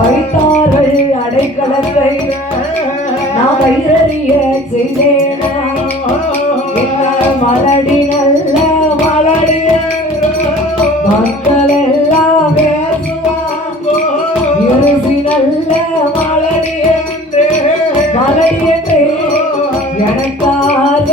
வைத்தார்கள் அடைக்கலத்தை நான் வைரறிய செய்தேனா மலடி நல்ல மலடி மக்கள் எல்லாம் இருசி நல்ல மலடி மலடி என்று எனக்காக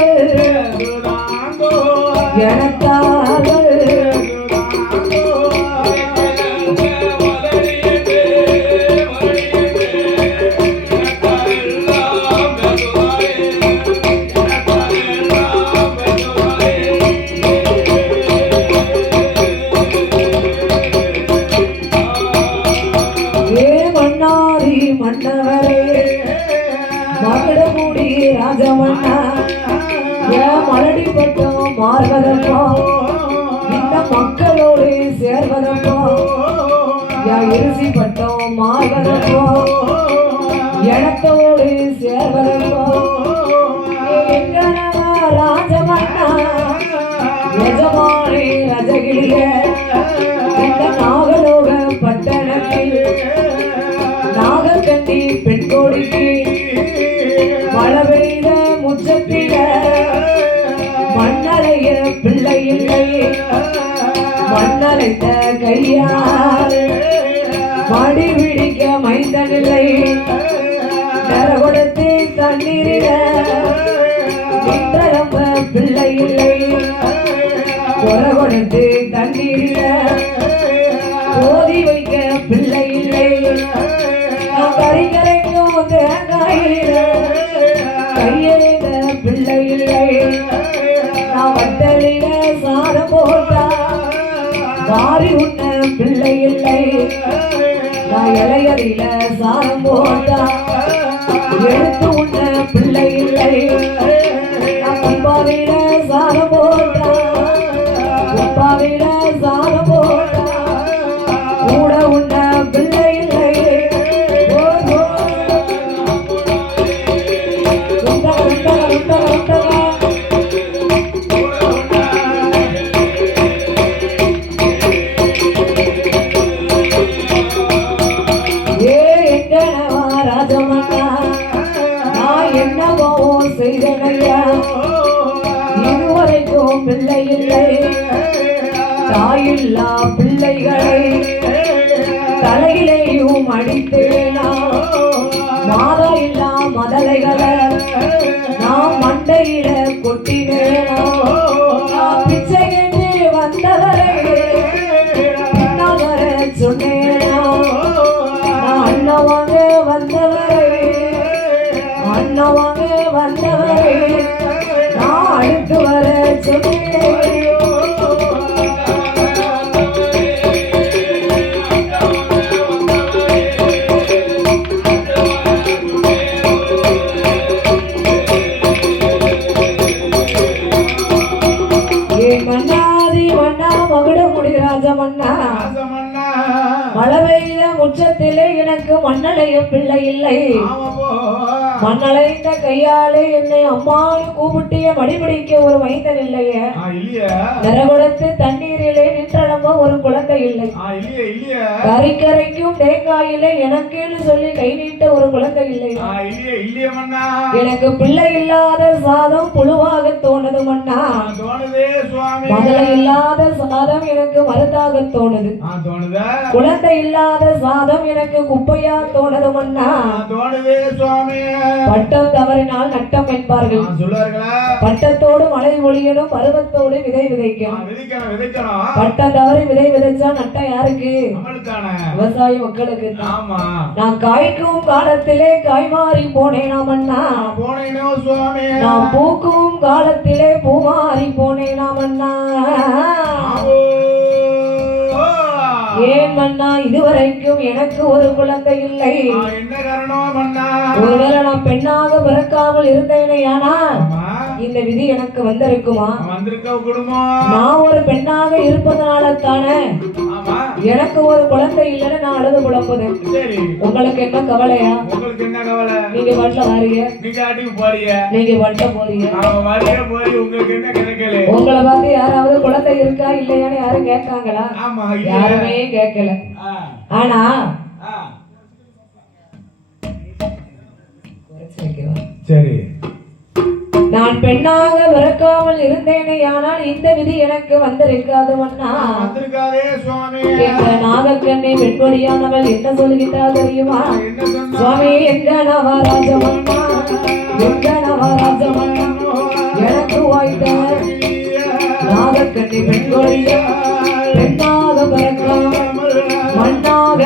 ராஜமண்ணா மலடி பட்டம் மாறுவதப்போ இந்த மக்களோடு சேர்வதப்போ இருசி பட்டம் மாறுவதப்போ இடத்தோடு சேர்வதப்போ ராஜமண்ணா எஜமானே ரஜகிரிய இந்த நாகலோக பட்டணத்தில் நாகக்கண்டி பெண்கோடிக்கு மழை பெய்த முச்சத்தில மண்ணலைய பிள்ளை இல்லை மண்ணலைத்த கையால் மடி பிடிக்க மைந்தனில்லை நரகுடத்து தண்ணீரில நின்றம்ப பிள்ளை இல்லை கொரகுடத்து தண்ணீரில போதி வைக்க பிள்ளை இல்லை கறிகரைக்கும் தேங்காயில கையெழுத பிள்ளை இல்லை நான் வட்டலில சாதம் போட்டா வாரி உண்ண பிள்ளை இல்லை நான் இலையறில சாதம் போட்டா எடுத்து உண்ண பிள்ளை இல்லை நான் கும்பாவில சாதம் போட்டா கும்பாவில சாதம் போட்டா கூட உண்ண பிள்ளை இல்லை இதுவரைக்கும் பிள்ளை இல்லை தாயில்லா பிள்ளைகளை தலையிலையும் அடித்தேனா மாதா இல்லா மதலைகளை நான் மண்டையில கொட்டினேனா பிச்சை என்று வந்தவரை பின்னால் வர சொன்னேனா நான் அண்ணவாங்க வந்தவரை அண்ணவாங்க வந்தவரை நான் அடுத்து வர சொன்னேன் மழை பெய்த முற்றத்திலே எனக்கு மண்ணலைய பிள்ளை இல்லை மண்ணலைந்த கையாலே என்னை அம்மானு கூப்பிட்டிய மடிபிடிக்க ஒரு மைந்தன் இல்லையே நிறகுடத்து தண்ணீரிலே நின்றளம்ப ஒரு குழந்தை இல்லை கறிக்கரைக்கும் தேங்காயிலே எனக்குன்னு சொல்லி கை நீட்ட ஒரு குழந்தை இல்லை எனக்கு பிள்ளை இல்லாத சாதம் புழுவாக தோணுது மண்ணா மகளை இல்லாத சாதம் எனக்கு மருந்தாக தோணுது குழந்தை இல்லாத சாதம் எனக்கு குப்பையா தோணுது மண்ணா பட்டம் தவறினால் நட்டம் என்பார்கள் பட்டத்தோடு மழை ஒளியனும் பருவத்தோடு விதை விதைக்கும் பட்டம் தவறி விதை விதைச்சா நட்டம் யாருக்கு விவசாய மக்களுக்கு நான் காய்க்கும் காலத்திலே காய் மாறி போனேனா மண்ணா நான் பூக்கும் காலத்திலே பூ மாறி போனேனா மண்ணா ஏன் மன்னா இதுவரைக்கும் எனக்கு ஒரு குழந்தை இல்லை ஒருவேளை நான் பெண்ணாக பிறக்காமல் இருந்தேனேயானால் இந்த விதி எனக்கு வந்திருக்குமா? நான் ஒரு பெண்ணாக இருப்பதனால தானே எனக்கு ஒரு குழந்தை இல்லைன்னு நான் அழுது புலம்புது. உங்களுக்கு என்ன கவலையா? நீங்க வட்ல வாரிய, நீங்க வட்ல போறீங்க. உங்களை பார்த்து யாராவது குழந்தை இருக்கா இல்லையான்னு யாரும் கேட்காங்களா? யாருமே கேட்கல. ஆனா சரி, நான் பெண்ணாக பிறக்காமல் இருந்தேனே, ஆனால் இந்த விதி எனக்கு வந்திருக்காது. எங்க நாகக்கண்ணி பெண்பொடியானவள் என்ன சொல்கிட்டா தெரியுமா? சுவாமி, எங்க நவராஜமன்னா, எங்க நவராஜமன்னா, எனக்கு வாய்த்த நாகக்கண்ணி பெண்பொடியா பெண்ணாக பிறக்காமல் மண்ணாக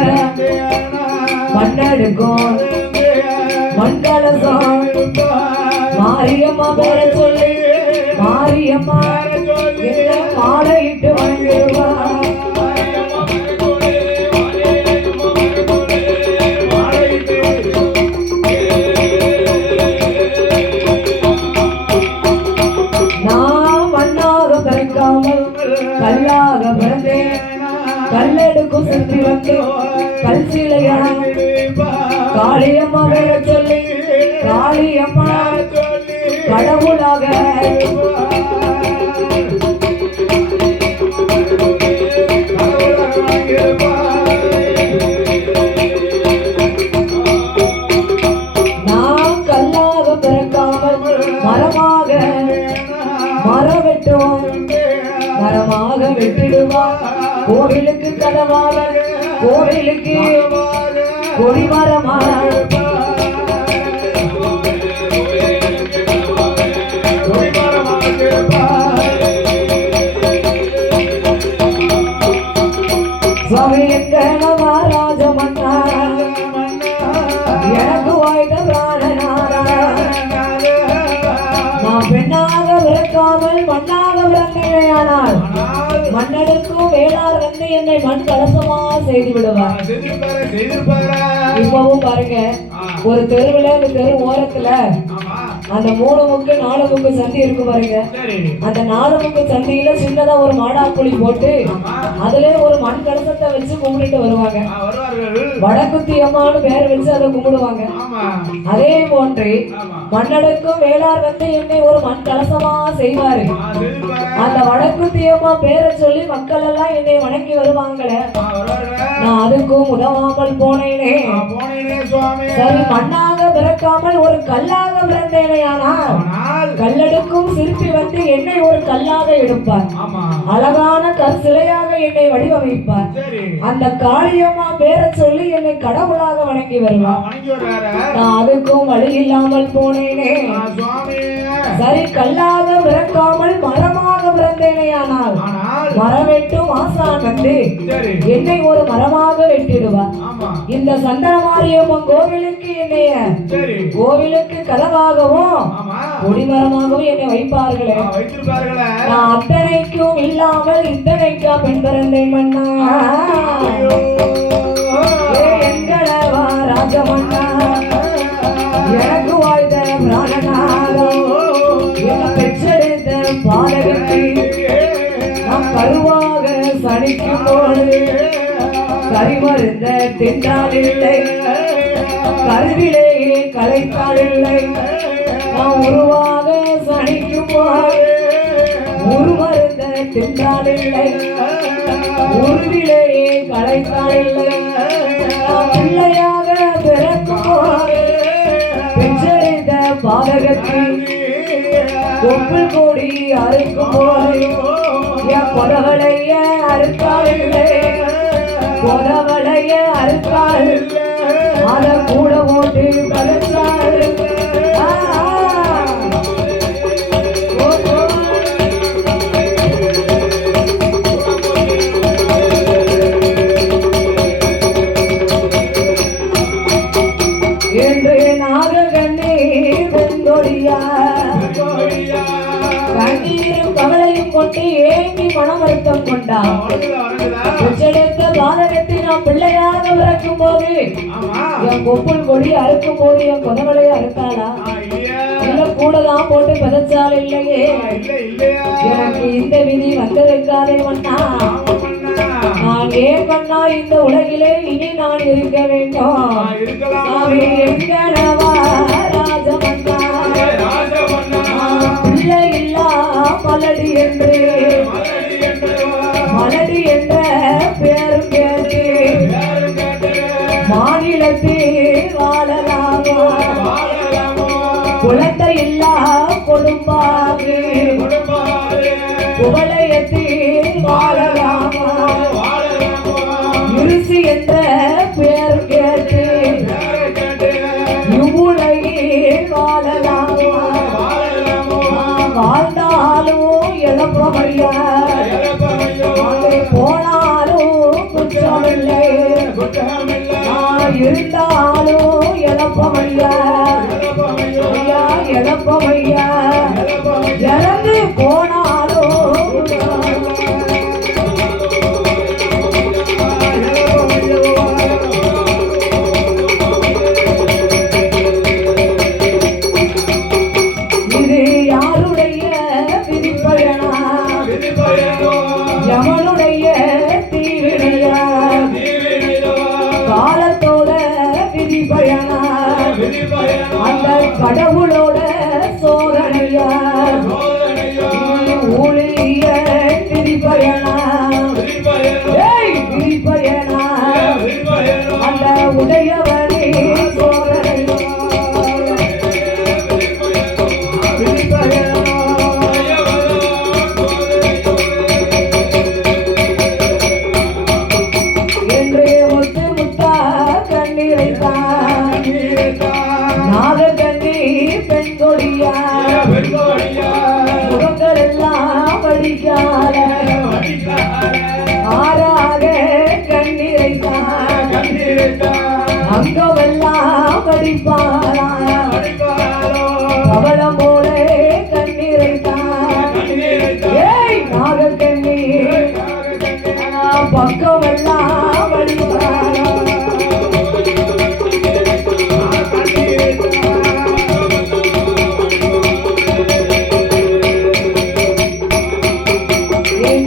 மண்ணெடுக்கும் மண்கலசம் மாரியம்மா பேர சொல்லி மாரியம்மா மாலையிட்டு வந்துடுவா. நான் மண்ணாக பிறக்காமல் கல்லாக பிறந்தேன். கல்லெடுக்கும் சுற்றி வந்து கல் சிலையா காளியம்மா பேர சொல்லி காளியம்மா கடவுளாக நான் கல்லாக பிறக்காமல் மரமாக மரம் வெட்டுவோம், மரமாக வெட்டிடுவா. கோவிலுக்கு கதவாக கோவிலுக்கு கொடிமரமாக சுவாமி, எங்க நவராஜமன்னா எனக்கு வாய்ந்த பிராணனாரா. நான் பெண்ணாக பிறக்காமல் மண்ணாக பிறந்தேனால் மண்ணெடுக்கும் வேளார் வந்து என்னை மண் கலசமா செய்து விடுவார். இப்பவும் பாருங்க, ஒரு தெருவுல இந்த தெரு ஓரத்துல அந்த 3 முக்கு 4 முக்கு சந்தி இருக்கு பாருங்க. அந்த 4 முக்கு சந்தியில சின்னதா ஒரு மாடாக்குழி போட்டு அதுல ஒரு மண் கலசத்தை வச்சு கும்பிட்டு வருவாங்க. வடக்குத்தி அம்மான்னு பேர் வச்சு அதை கும்பிடுவாங்க. அதே போன்று மண்ணெடுக்கும் வேளார் வந்து என்னை ஒரு மண் கலசமா செய்வாரு. அந்த வடக்குத்தி அம்மா பேரை சொல்லி மக்கள் எல்லாம் என்னை வணங்கி வருவாங்களே. நான் அதுக்கும் உதவாமல் போனேனே. சரி, மண்ணாக பிறக்காமல் ஒரு கல்லாக பிறந்தேனே, ஆனால் கல்லெடுக்கும் சிற்பி வந்து என்னை ஒரு கல்லாக எடுப்பார். அழகான கற்சிலையாக என்னை வடிவமைப்பார். அந்த காளியம்மா பேரை சொல்லி என்னை கடவுளாக வணங்கி வருவார். நான் அதுக்கும் வழி இல்லாமல் போனேனே. சரி, கல்லாக பிறக்காமல் மரமாக பிறந்தேனே, ஆனால் மரம் வெட்டும் ஆசான் வந்து என்னை ஒரு மரமாக வெட்டிடுவார். இந்த சந்தனமாரியம்மன் கோவிலுக்கு என்னைய கோவிலுக்கு கதவாகவும் கொடிமரமாகவும் என்னை வைப்பார்களே. நான் அத்தனைக்கும் இல்லாமல் இத்தனைக்கா பெண் பிறந்தேன் மன்னா. எங்களவா ராஜமன்னா, எனக்கு வாய்ந்த பிராணனாலும் என்ன பெற்றெடுத்த பாதகத்தை நாம் கருவாக சனிக்கும் போது கரிமருந்த தின்றால் இல்லை, கருவிலேயே கலைத்தால் இல்லை. நாம் உருவாக சனிக்கும் போது உருமருந்த தின்றால் இல்லை, உருவிலேயே கலைத்தால் இல்லை. நாம் பிள்ளையாக பிறக்கும் போது பெற்றெடுத்த பாதகத்தில் கொப்பில் கொடி அறுக்கும் போது என் கொடவளைய அறுத்தால் இல்லை, கொடவளைய அறுத்தால் அதை கூட போட்டு கலத்தால். என்று நாககண்ணே வெங்கொடியா கண்ணீரும் கவலையும் கொண்டு ஏங்கி மனம் வருத்தம் கொண்டார். பெற்றெடுத்த பாதகத்தை நான் பிள்ளையாக பிறக்கும் போது ஆமா என் கொப்புள் கொடி அறுக்கும் போது என் கொதவளைய அறுத்தாளா இல்ல கூடதான் போட்டு பதச்சால் இல்லையே எனக்கு இந்த விதி வந்திருக்காதே மன்னா நான் ஏன் பண்ணா இந்த உலகிலே இனி நான் இருக்க வேண்டும் சாமி எங்கனவா ராஜமன்னா பிள்ளை இல்லா மலடி என்று மலடி என்ற பேரும் கேட்டு மாநிலத்தில் வாழலாமா குழந்தை இல்லா கொடுப்பாரு குவளையத்தில் வாழலாமா இருசி என்ற பேர் கேட்டு இவ்வுலகில் வாழலாமா வாழ்ந்தாலும் இழப்பமையா போனாலும் குற்றமில்லை இருந்தாலும் இழப்பமையா ஐயா இழப்பமையா இறந்து போனாலும் இது யாருடைய விதிப்பயனா எவனுடைய தீவினையா காலத்தோட விதிப்பயனா அந்த கடவுளோட சோதனையா ஊழிய விதிப்பயனா விதிப்பயனா அந்த உடையவனே சோதனையா என்று முத்து முத்தா கண்ணீரைத்தான் நாகக்கண்ணி பெண் கொடியா முகங்கள் எல்லாம் படிக்கால ஆறாக கண்ணீரைத்தான் அங்கமெல்லாம் படிப்பாரா கவலம் போல கண்ணீரைத்தான் ஏய் நாகக்கண்ணி பக்கமெல்லாம் படிப்பாரா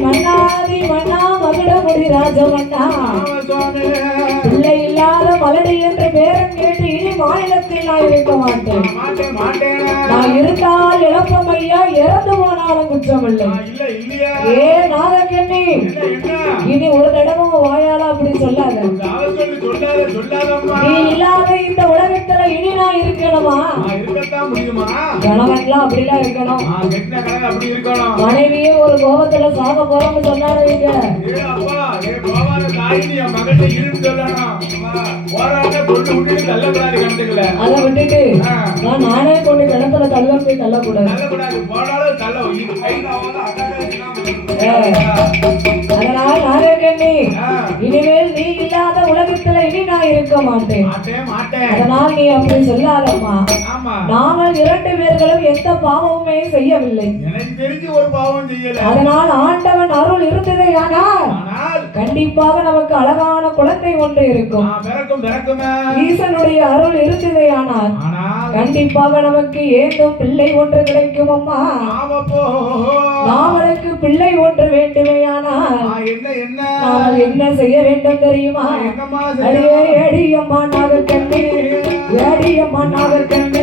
மன்னாதி மன்னா மகுடமுடி ராஜமன்னா பிள்ளை இல்லாத மலடி என்ற பேரம் கேட்டு இனி மாநிலத்தில் நான் இருக்க மாட்டேன் நான் இருந்தால் இழப்பம் ஐயா இறந்து போனாலும் குற்றமில்லை ஏ நாகக்கண்ணி இனி ஒரு தடவை வாயால அப்படி சொல்லாத நீ இல்லாத இந்த உலகத்துல இனி நான் இருக்கணுமா கணவன்லாம் அப்படிலாம் இருக்கணும் மனைவியே ஒரு கோபத்துல சாக போறோம்னு சொன்னாரு இங்க அதை விட்டுட்டு நான் நானே கொண்டு கிணத்துல தள்ள போய் தள்ளக்கூடாது அதனால் நாகக்கண்ணி இனிமேல் நீ இல்லாத உலகத்துல இனி நான் இருக்க மாட்டேன் அதனால் நீ அப்படி சொல்லாதம்மா நாங்கள் 2 பேர்களும் எந்த பாவமுமே செய்யவில்லை அதனால் ஆண்டவன் அருள் இருந்ததே ஆனால் கண்டிப்பாக நமக்கு அழகான குழந்தை ஒன்று இருக்கும் ஈசனுடைய அருள் இருந்ததே ஆனால் கண்டிப்பாக நமக்கு ஏதும் பிள்ளை ஒன்று கிடைக்கும் அம்மா நாமளுக்கு பிள்ளை ஒன்று வேண்டுமையானால் நாங்கள் என்ன செய்ய வேண்டும் தெரியுமா அடியே ஏடியம்மா நாகக்கண்ணி ஏடியம்மா நாகக்கண்ணி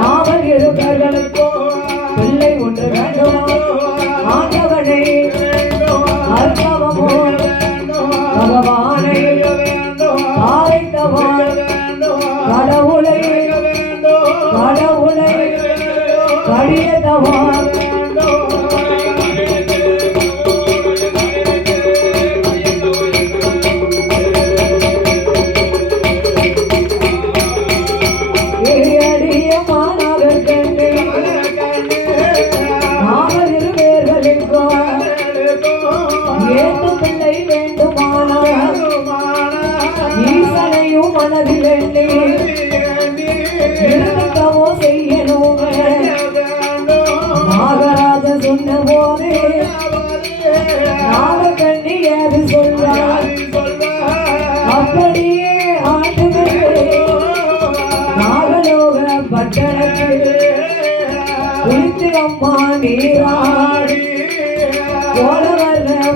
நாமல் இருப்பவர்களுக்கோ பிள்ளை ஒன்று வேண்டுமா ஆண்டவனே அர்த்தவமோ பகவானை ஆரைத்தவான் கடவுளை கடவுளை கடியதவான் மனதில் இருக்கவோ செய்யணும் நாகராஜ சொன்ன போதே நாகக்கண்ணி ஏது சொல்றார்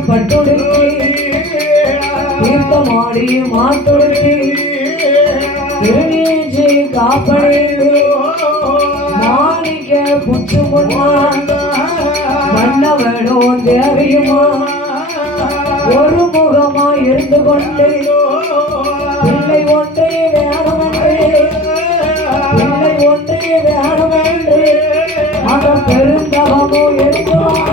பட்டுடுத்தி தீர்த்தமாடி மாத்தொடுத்தி திருநீச்சி காப்படைந்து மாணிக்க புச்சு முன்னான் மன்னவனும் தேவையுமா ஒரு முகமா இருந்து கொண்டு பிள்ளை ஒன்றே வேணுமென்று பிள்ளை ஒன்றே வேணுமென்று அவன் பெருந்தவமோ எடுத்துவான்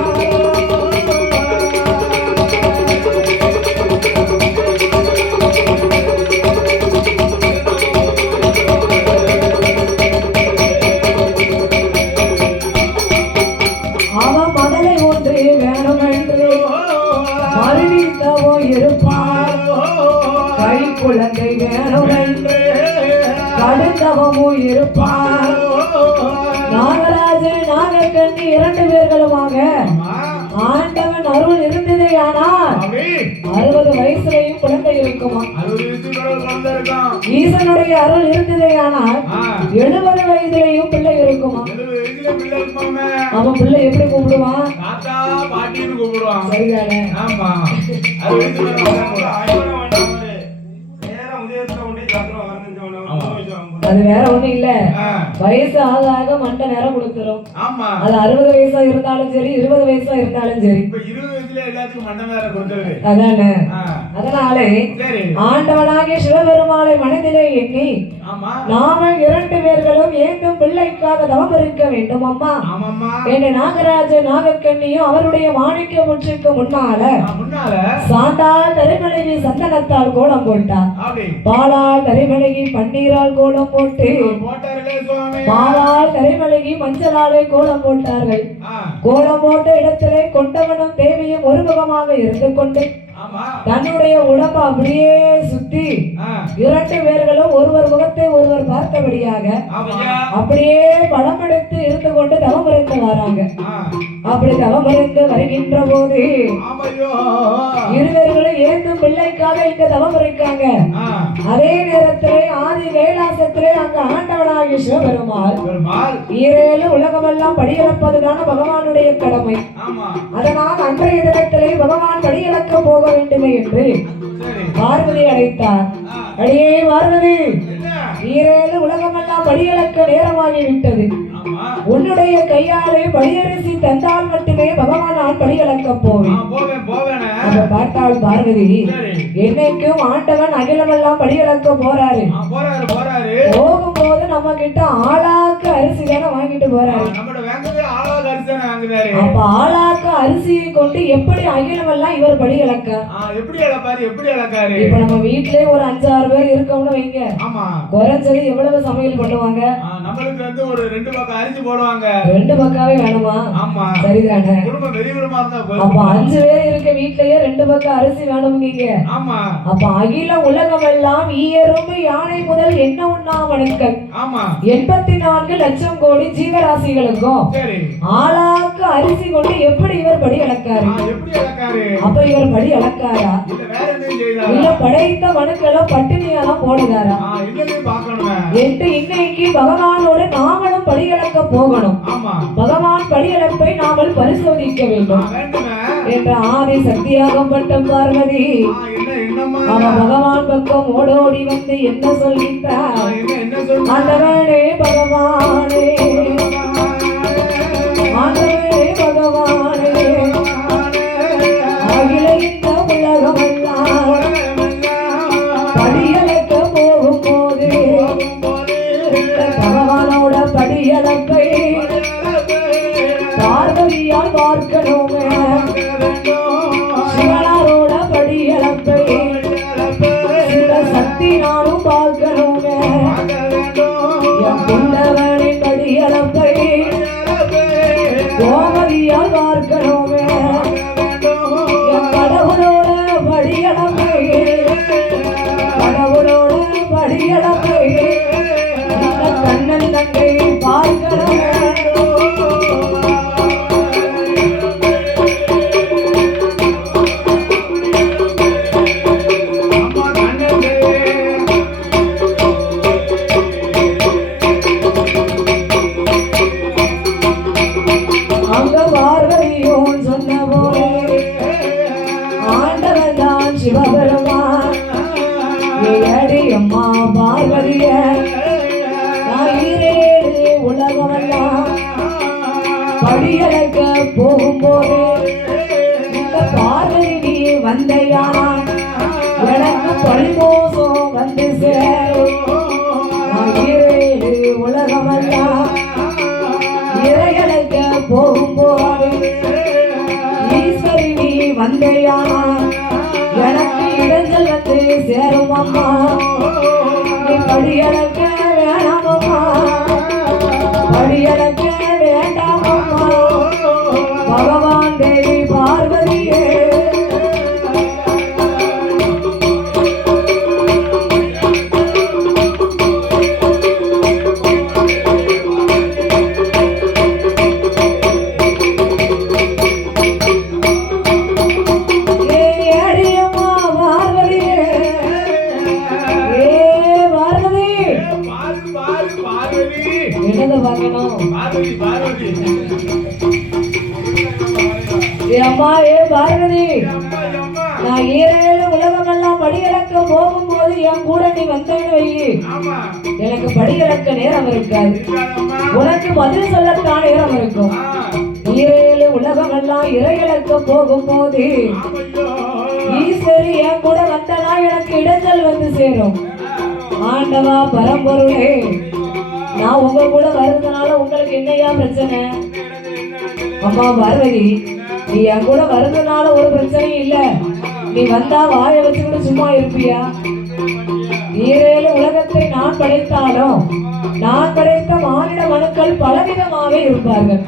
அவன் மதலை ஒன்றே வேணுமென்று மறுவித்தவோ இருப்பார் கை குழந்தை வேணுமென்று கடுத்தவமும் இருப்பார் நாகராஜன் நாகக்கண்ணி 2 பேர்களுமாக ஆண்டவன் அருள் இருந்ததே ஆனால் 60 வயசுலயும் குழந்தை இருக்குமா ஈசனுடைய அருள் இருந்ததே ஆனால் 70 வயதிலையும் பிள்ளை இருக்குமா அவன் பிள்ளை எப்படி கூப்பிடுவான் சரிதானே அது வேற ஒண்ணு இல்ல வயசு ஆக ஆக மண்டை நேரம் கொடுத்துரும் அது 60 வயசா இருந்தாலும் சரி 20 வயசா இருந்தாலும் சரி அதானே அதனாலே ஆண்டவனாகிய சிவபெருமாளை மனதிலே எண்ணி நாம 2 பேர்களும் ஏந்தும் பிள்ளைக்காக தவம் இருக்க வேண்டும் அம்மா என்று நாகராஜ நாகக்கண்ணியும் அவருடைய மாணிக்க முற்றுக்கு முன்னால சாந்தால் தரிமலகி சந்தனத்தால் கோலம் போட்டார் பாலால் தரிமலகி பன்னீரால் கோலம் போட்டு பாலால் தரிமலகி மஞ்சளாலே கோலம் போட்டார்கள் கோலம் போட்ட இடத்திலே கொண்டவனும் தேவியும் ஒரு முகமாக இருந்து கொண்டு தன்னுடைய உடம்பு அப்படியே சுத்தி 2 பேர்களும் ஒருவர் முகத்தை ஒருவர் பார்த்தபடியாக அப்படியே படம் எடுத்து இருந்து கொண்டு தவம் இருந்து வராங்க அப்படி தவம் இருந்து வருகின்ற போது 2 பேர்களும் ஏந்தும் பிள்ளைக்காக இங்க தவம் இருக்காங்க அதே நேரத்திலே ஆதி கைலாசத்திலே அங்க ஆண்டவனாகிய சிவபெருமாள் ஈரேழு உலகமெல்லாம் படியிழப்பதுதான பகவானுடைய கடமை அதனால் அன்றைய தினத்திலே பகவான் படியிழக்க போக வேண்டுமே என்று பார்வதி அழைத்தார் அடியே பார்வதி ஈரேழு உலகமெல்லாம் படியிழக்க நேரமாகிவிட்டது உன்னுடைய கையாலே படியரசி தந்தால் மட்டுமே பகவான் நான் படியிழக்க போவேன் பார்த்தால் பார்வதி என்னைக்கும் ஆண்டவன் அகிலமெல்லாம் படியிழக்க போறாரு போகும்போது நம்ம கிட்ட ஆளாக்கு அரிசி தானே வாங்கிட்டு போறாரு அப்ப ஆளாக்கு அரிசியை கொண்டு எப்படி அகிலமெல்லாம் இவர் படியிழக்க இப்ப நம்ம வீட்லயே ஒரு 5-6 பேர் இருக்கோம்னு வைங்க குறைஞ்சது எவ்வளவு சமையல் பண்ணுவாங்க நம்மளுக்கு வந்து ஒரு 2 பக்கம் அரிசி போடுவாங்க 2 பக்காவே வேணுமா ஆமா சரிதானே குடும்பம் வெளியூரமா இருந்தா அப்ப 5 பேர் இருக்க வீட்லயே 2 பக்கம் அரிசி வேணும்ங்கீங்க ஆமா அப்ப அகில உலகம் எல்லாம் ஈயரும்பு யானை முதல் என்ன உண்ணாமணுக்கள் ஆமா 84 லட்சம் கோடி ஜீவராசிகளுக்கும் ஆளாக்கு அரிசி கொண்டு எப்படி இவர் படி அளக்காரு அப்ப இவர் படி அளக்காரா இல்ல படைத்த மனுக்களை பட்டினியெல்லாம் போடுதாரா என்று இன்னைக்கு பகவானோடு நாமளும் படியளக்க போகணும் பகவான் படியளப்பை நாமல் பரிசோதிக்க வேண்டும் என்ற ஆதி சக்தியாகப்பட்ட பார்வதி அவன் பகவான் பக்கம் ஓடோடி வந்து என்ன சொல்லிட்டார் ஆண்டவனே பகவானே ஆண்டவனே பகவானே அகில இந்த உலகமெல்லாம் படியளக்க போகும்போது பகவானோட படியளப்பை பார்வதியால் பார்க்கணுமே சிவனாரோட படியளப்பை சக்தி நானும் பார்க்கணுமே என் புண்டவனின் படியளப்பை கோமதியால் பார்க்கணும் படியளக்க போகும்போது இந்த பார்வதி நீ வந்தையானா எனக்கு பழிமோசம் வந்து சேரும். நான் ஈரேழு உலகமெல்லாம் இறையளக்க போகும்போது ஈஸ்வரி நீ வந்தையானா எனக்கு இடைஞ்சல் வந்து சேரும் அம்மா. நீ படியளக்க வேணாம் அம்மா, படியளக்க வேண்டாம் அம்மா. பகவான் தேவி பார்வதியே என்னது பார்க்கணும் அம்மா. ஏ பார்வதி, நான் ஈரேழு உலகமெல்லாம் படியிறக்க போகும்போது என் கூட நீ வந்தேன்னு வை, எனக்கு படியிறக்க நேரம் இருக்காது, உனக்கு பதில் சொல்லத்தான் நேரம் இருக்கும். ஈரேழு உலகமெல்லாம் இறையிறக்க போகும்போது ஈஸ்வரி என் கூட வந்தனா எனக்கு இடைஞ்சல் வந்து சேரும். ஆண்டவா பரம்பொருளே, நான் உங்க கூட வருதுனால உங்களுக்கு என்னையா பிரச்சனை? அம்மா பார்வதி, நீ என் கூட வருதுனால ஒரு பிரச்சனையும் இல்ல, நீ வந்தா வாயை வச்சுக்கிட்டு சும்மா இருப்பியா? ஈரேழு உலகத்தை நான் படைத்தாலும் நான் படைத்த மானிட மனுக்கள் பலவிதமாக இருப்பார்கள்.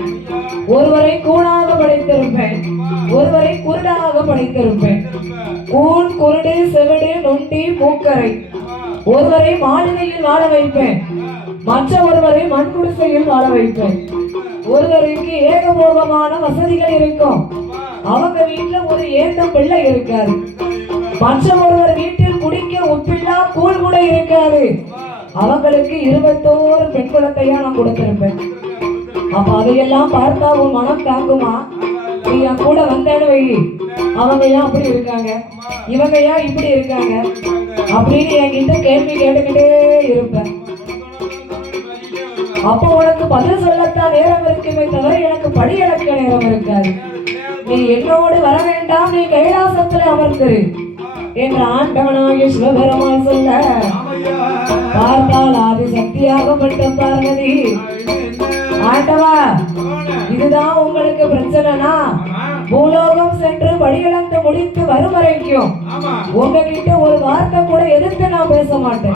ஒருவரை கூணாக படைத்திருப்பேன், ஒருவரை குருடாக படைத்திருப்பேன். கூண், குருடு, செவிடு, நொண்டி, மூக்கரை. ஒருவரை மாளிகையில் வாழ வைப்பேன், மற்ற ஒருவரை மண்குடிசையில் வாழ வைப்பேன். ஒருவருக்கு ஏகபோகமான வசதிகள் இருக்கும், அவங்க வீட்டுல ஒரு ஏந்தம் பிள்ளை இருக்காது. மற்ற ஒருவர் வீட்டில் குடிக்க உப்பில்லா கூழ் கூட இருக்காது. அவங்களுக்கு 21 பெண் குலத்தையா நான் கொடுத்திருப்பேன். அப்ப அதையெல்லாம் பார்த்தா உன் மனம் தாங்குமா? நீ என் கூட வந்தேன்னு வை, அவங்க ஏன் அப்படி இருக்காங்க, இவங்க ஏன் இப்படி இருக்காங்க அப்படின்னு என்கிட்ட கேள்வி கேட்டுக்கிட்டே இருப்பேன். அப்போ உனக்கு பதில் சொல்லத்தான் நேரம் இருக்குமே தவிர எனக்கு படியளக்க நேரம் இருக்காது. நீ என்னோடு வர வேண்டாம், நீ கைலாசத்துல அமர்ந்திரு என்று ஆண்டவனாகிய சிவபெருமான் சொல்ல, பார்த்தால் ஆதி சக்தியாகப்பட்ட பார்வதி, ஆண்டவா இதுதான் உங்களுக்கு பிரச்சனைனா பூலோகம் சென்று படியளந்து முடித்து வரும் வரைக்கும் உங்ககிட்ட ஒரு வார்த்தை கூட எதிர்த்து நான் பேச மாட்டேன்.